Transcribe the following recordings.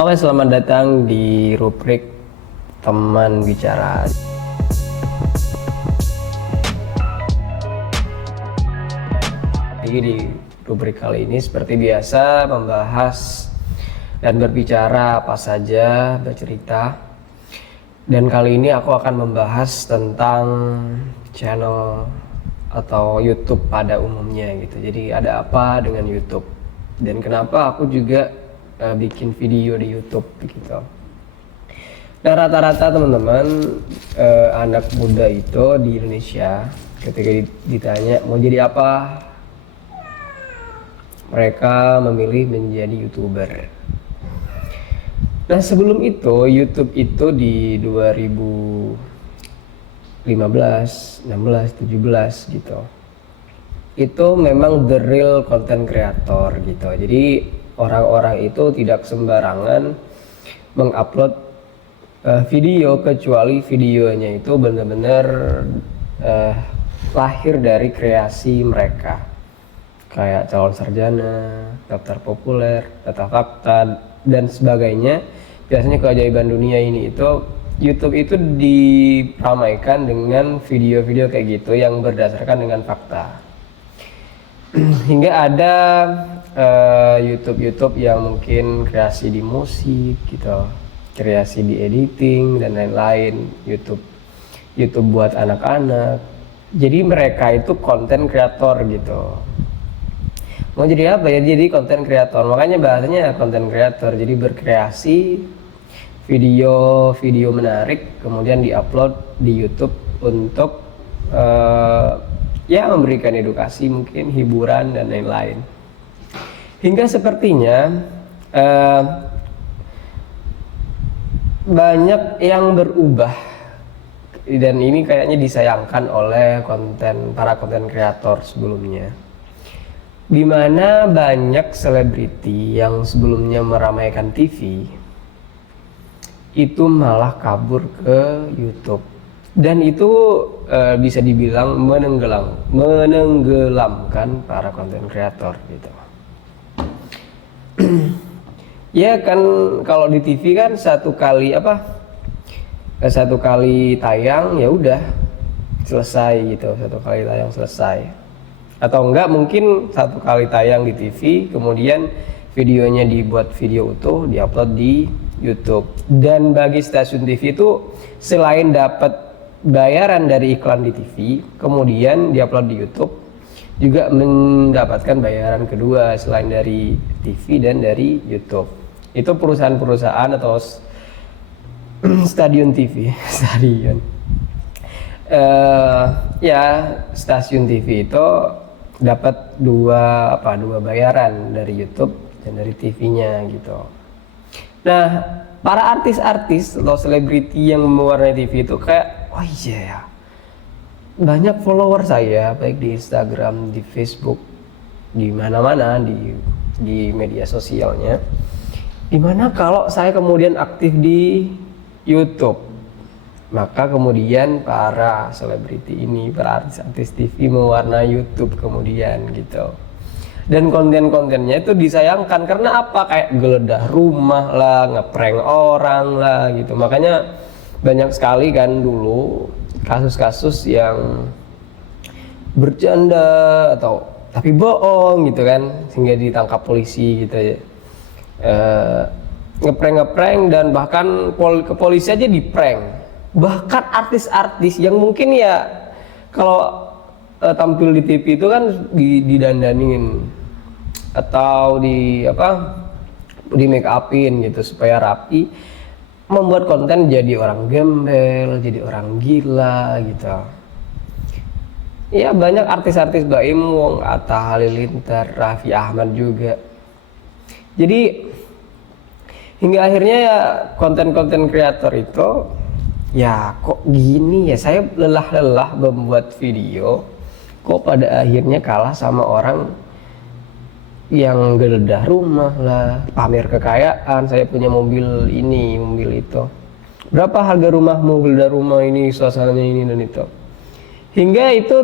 Oke, selamat datang di rubrik teman bicara. Jadi di rubrik kali ini seperti biasa membahas dan berbicara apa saja, bercerita. Dan kali ini aku akan membahas tentang channel atau YouTube pada umumnya gitu. Jadi ada apa dengan YouTube dan kenapa aku juga bikin video di YouTube gitu. Nah, rata-rata teman-teman anak muda itu di Indonesia ketika ditanya mau jadi apa, mereka memilih menjadi YouTuber. Nah, sebelum itu YouTube itu di 2015, 16, 17 gitu. Itu memang the real content creator gitu. Jadi orang-orang itu tidak sembarangan mengupload video kecuali videonya itu benar-benar lahir dari kreasi mereka. Kayak calon sarjana, daftar populer, data fakta dan sebagainya. Biasanya keajaiban dunia ini itu YouTube itu diramaikan dengan video-video kayak gitu yang berdasarkan dengan fakta. Hingga ada YouTube yang mungkin kreasi di musik gitu, kreasi di editing dan lain-lain, YouTube buat anak-anak. Jadi mereka itu konten kreator gitu. Mau jadi apa ya? Jadi konten kreator. Makanya bahasanya konten kreator. Jadi berkreasi video menarik kemudian diupload di YouTube untuk ya memberikan edukasi, mungkin hiburan dan lain-lain. Hingga sepertinya banyak yang berubah dan ini kayaknya disayangkan oleh para konten kreator sebelumnya, dimana banyak selebriti yang sebelumnya meramaikan TV itu malah kabur ke YouTube. Dan itu bisa dibilang menenggelamkan para konten kreator gitu. Ya kan, kalau di TV kan satu kali tayang ya udah selesai gitu, satu kali tayang selesai. Atau enggak mungkin satu kali tayang di TV kemudian videonya dibuat video utuh diupload di YouTube. Dan bagi stasiun TV itu selain dapat bayaran dari iklan di TV, kemudian diupload di YouTube, juga mendapatkan bayaran kedua selain dari TV dan dari YouTube. Itu perusahaan-perusahaan atau stadion TV, ya stasiun TV itu dapat dua bayaran dari YouTube dan dari TV-nya gitu. Nah, para artis-artis atau selebriti yang mewarnai TV itu kayak, oh iya ya, banyak follower saya baik di Instagram, di Facebook, di mana-mana di media sosialnya. Dimana kalau saya kemudian aktif di YouTube, maka kemudian para selebriti ini, para artis-artis TV mewarnai YouTube kemudian gitu. Dan konten-kontennya itu disayangkan karena apa? Kayak geledah rumah lah, ngeprank orang lah gitu. Makanya banyak sekali kan dulu kasus-kasus yang bercanda atau tapi bohong gitu kan, sehingga ditangkap polisi gitu ya. Ngeprank dan bahkan kepolisian aja diprank. Bahkan artis-artis yang mungkin ya kalau tampil di TV itu kan didandanin atau di make upin gitu supaya rapi, membuat konten jadi orang gembel, jadi orang gila gitu. Ya banyak artis-artis Baim Wong, Atta Halilintar, Raffi Ahmad juga. Jadi hingga akhirnya ya konten-konten kreator itu ya kok gini ya, saya lelah membuat video kok pada akhirnya kalah sama orang yang geledah rumah lah, pamer kekayaan, saya punya mobil ini, mobil itu. Berapa harga rumahmu, geledah rumah ini, suasananya ini dan itu. Hingga itu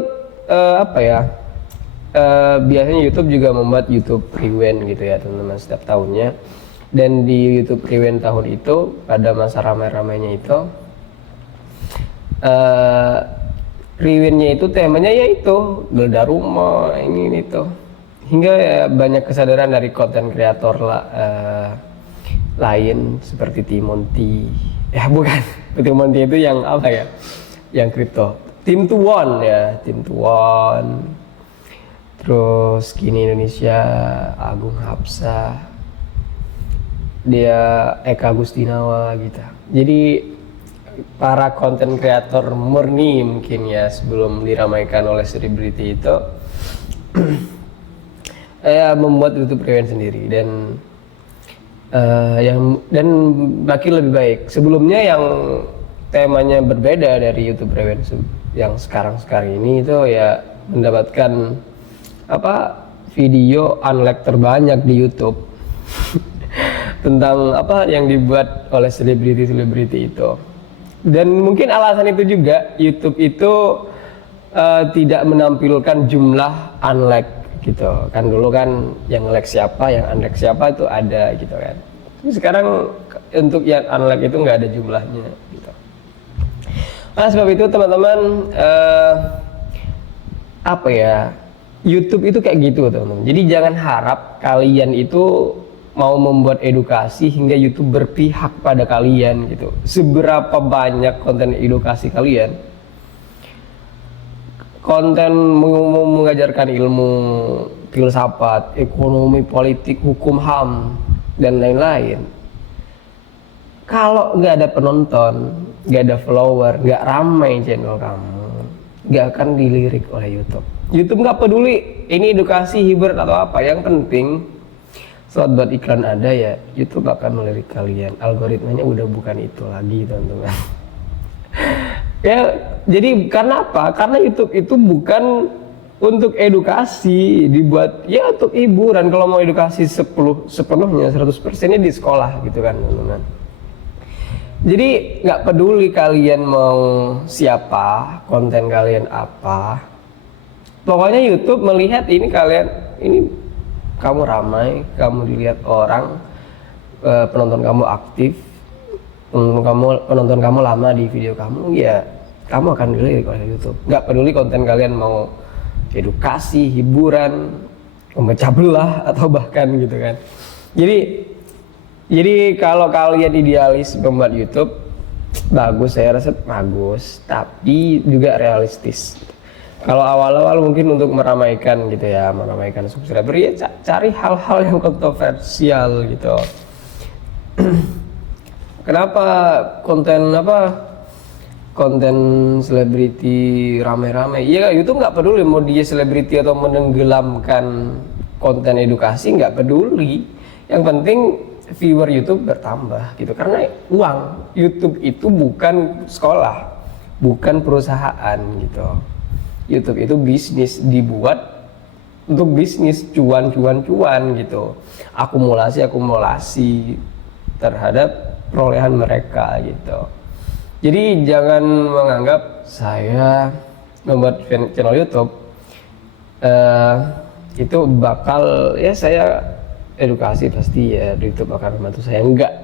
biasanya YouTube juga membuat YouTube Rewind gitu ya teman-teman setiap tahunnya. Dan di YouTube Rewind tahun itu pada masa ramai-ramainya itu Rewind-nya itu temanya yaitu geledah rumah ini itu, hingga ya banyak kesadaran dari konten kreator lain seperti Timonti, bukan Timonti itu yang apa ya, yang kripto, Tim to One ya, Tim to One, terus Kini Indonesia, Agung Hapsa, dia Eka Gustinawa gitu. Jadi para konten kreator murni mungkin ya sebelum diramaikan oleh selebriti itu membuat YouTube Rewind sendiri dan makin lebih baik. Sebelumnya yang temanya berbeda dari YouTube Rewind yang sekarang ini itu ya mendapatkan video unlike terbanyak di YouTube tentang apa yang dibuat oleh selebriti itu. Dan mungkin alasan itu juga YouTube itu tidak menampilkan jumlah unlike gitu kan. Dulu kan yang like siapa, yang unlike siapa itu ada gitu kan. Tapi sekarang untuk yang unlike itu nggak ada jumlahnya gitu. Nah sebab itu teman-teman YouTube itu kayak gitu teman-teman. Jadi jangan harap kalian itu mau membuat edukasi hingga YouTube berpihak pada kalian gitu. Seberapa banyak konten edukasi kalian, konten mengajarkan ilmu filsafat, ekonomi, politik, hukum HAM dan lain-lain, kalau nggak ada penonton, nggak ada follower, nggak ramai channel kamu, nggak akan dilirik oleh YouTube. YouTube nggak peduli ini edukasi, hiburan atau apa, yang penting saat buat iklan ada ya YouTube akan melirik kalian. Algoritmanya udah bukan itu lagi teman-teman. Ya jadi karena apa? Karena YouTube itu bukan untuk edukasi, dibuat ya untuk hiburan. Kalau mau edukasi sepenuhnya 100%-nya di sekolah gitu kan teman-teman. Jadi nggak peduli kalian mau siapa, konten kalian apa, pokoknya YouTube melihat ini kalian ini kamu ramai, kamu dilihat orang, penonton kamu aktif, penonton kamu lama di video kamu, ya kamu akan dilirik oleh YouTube. Nggak peduli konten kalian mau edukasi, hiburan, memecah belah atau bahkan gitu kan. Jadi kalau kalian idealis membuat YouTube, bagus, saya rasa bagus, tapi juga realistis. Kalau awal-awal mungkin untuk meramaikan gitu ya, meramaikan subscriber ya cari hal-hal yang kontroversial gitu. Kenapa konten selebriti rame-rame? Ya YouTube nggak peduli mau dia selebriti atau menenggelamkan konten edukasi, nggak peduli. Yang penting viewer YouTube bertambah gitu, karena uang YouTube itu bukan sekolah, bukan perusahaan gitu. YouTube itu bisnis, dibuat untuk bisnis, cuan gitu, akumulasi terhadap perolehan mereka gitu. Jadi jangan menganggap saya membuat channel YouTube itu bakal ya saya edukasi pasti ya YouTube akan membantu saya. Enggak,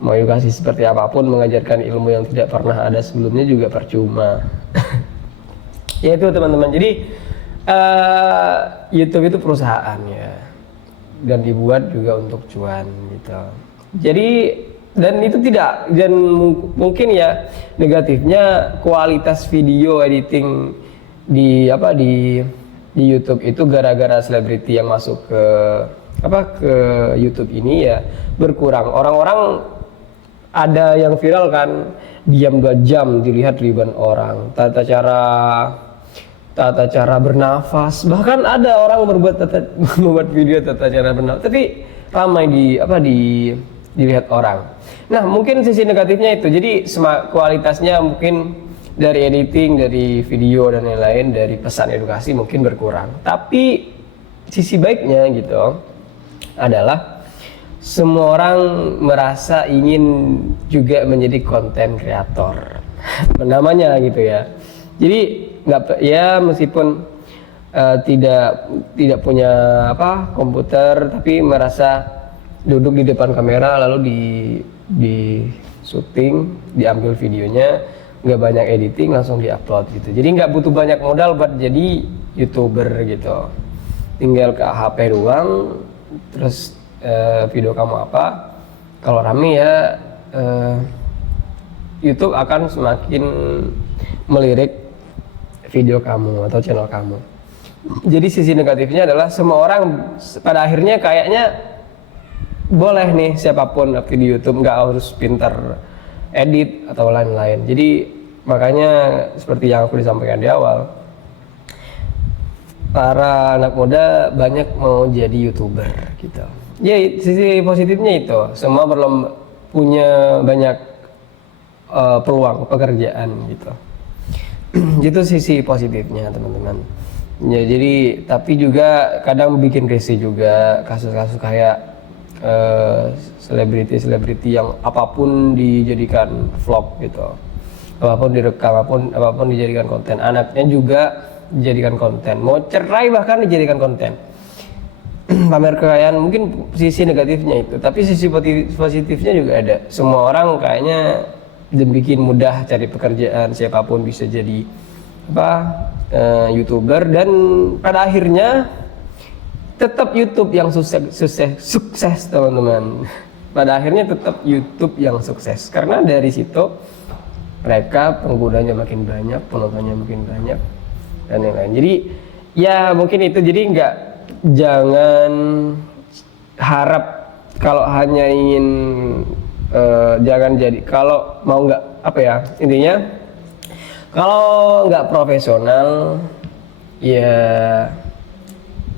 mau edukasi seperti apapun, mengajarkan ilmu yang tidak pernah ada sebelumnya juga percuma. Ya itu teman-teman, jadi YouTube itu perusahaan ya, dan dibuat juga untuk cuan gitu. Jadi dan itu tidak, dan mungkin ya negatifnya kualitas video editing di YouTube itu gara-gara selebriti yang masuk ke YouTube ini ya berkurang. Orang-orang ada yang viral kan, diam 2 jam dilihat ribuan orang, tata cara bernafas, bahkan ada orang membuat video tata cara bernafas tapi ramai dilihat orang. Nah mungkin sisi negatifnya itu, jadi kualitasnya mungkin dari editing, dari video dan lain-lain, dari pesan edukasi mungkin berkurang. Tapi sisi baiknya gitu adalah semua orang merasa ingin juga menjadi konten kreator namanya gitu ya. Jadi meskipun tidak punya komputer, tapi merasa duduk di depan kamera lalu di syuting, diambil videonya, nggak banyak editing, langsung diupload gitu. Jadi nggak butuh banyak modal buat jadi YouTuber gitu. Tinggal ke HP doang, terus video kamu apa, kalau rame ya YouTube akan semakin melirik video kamu atau channel kamu. Jadi sisi negatifnya adalah semua orang pada akhirnya kayaknya boleh nih siapapun upload di YouTube, nggak harus pintar edit atau lain-lain. Jadi makanya seperti yang aku disampaikan di awal, para anak muda banyak mau jadi YouTuber gitu. Ya sisi positifnya itu, semua punya banyak peluang pekerjaan gitu. Itu sisi positifnya teman-teman. Ya jadi tapi juga kadang bikin risih juga kasus-kasus kayak selebriti yang apapun dijadikan vlog gitu, apapun direkam, apapun dijadikan konten, anaknya juga dijadikan konten, mau cerai bahkan dijadikan konten. Pamer kekayaan, mungkin sisi negatifnya itu, tapi sisi positifnya juga ada. Semua orang kayaknya bikin mudah cari pekerjaan, siapapun bisa jadi YouTuber, dan pada akhirnya tetap YouTube yang sukses teman-teman. Pada akhirnya tetap YouTube yang sukses karena dari situ mereka penggunanya makin banyak, penontonnya makin banyak dan lain-lain. Jadi ya mungkin itu, jadi jangan harap kalau hanya ingin jangan jadi, kalau mau intinya kalau nggak profesional ya,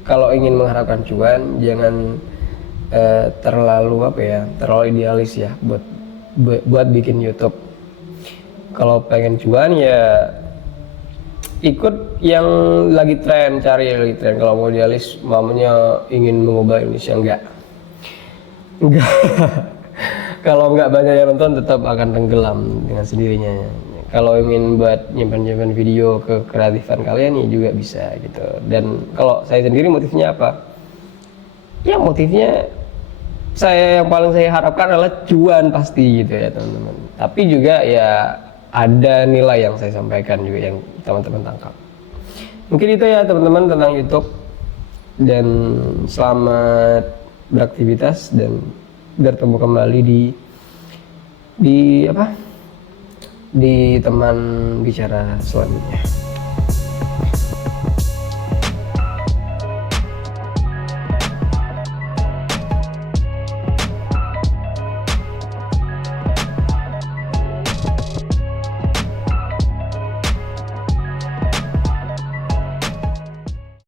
kalau ingin mengharapkan cuan jangan terlalu idealis ya buat bikin YouTube. Kalau pengen cuan ya ikut yang lagi tren, cari yang lagi tren. Kalau mau idealis, mamanya ingin mengubah Indonesia, enggak. Kalau nggak banyak yang nonton, tetap akan tenggelam dengan sendirinya. Kalau ingin buat nyimpan video ke kreatifan kalian ya juga bisa gitu. Dan kalau saya sendiri motifnya apa? Ya motifnya yang paling saya harapkan adalah cuan pasti gitu ya teman-teman. Tapi juga ya ada nilai yang saya sampaikan juga yang teman-teman tangkap. Mungkin itu ya teman-teman tentang YouTube, dan selamat beraktivitas dan bertemu kembali di teman bicara selanjutnya.